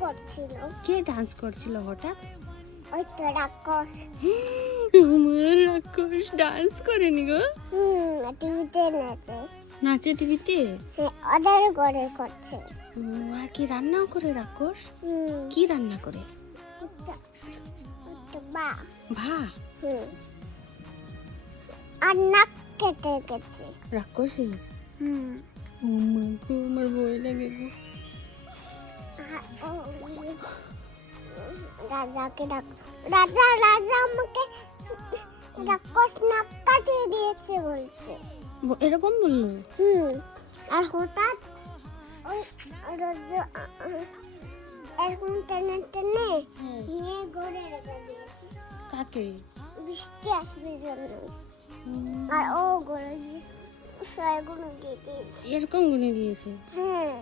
করছিল। কে ডান্স করছিল হঠাৎ? ওই তো রাক্ষস। আমার রাক্ষস ডান্স করেনি গো? টিভিতে নাচে। নাচে টিভিতে? হ্যাঁ, ওদের ঘরে করছে। আর কি রান্নাও করে রাক্ষস? কি রান্না করে? বা ভা? আর নাক কেটে গেছে রাক্ষসের? ও মা গো, আমার ভয় লাগে গো। রাজাকে রাজা আমাকে রাক্ষস নাক কাটিয়ে দিয়েছে বলছে। এরকম বললো? আর হঠাৎ ওই রাজা এরকম টেনে টেনে নিয়ে ঘরে রেখে দিয়েছে। কাকে? বৃষ্টি আসবে জন্য। আর ও ঘরে গিয়ে 100 গুণ দিয়ে দিয়েছে। এরকম গুনে দিয়েছে? হ্যাঁ।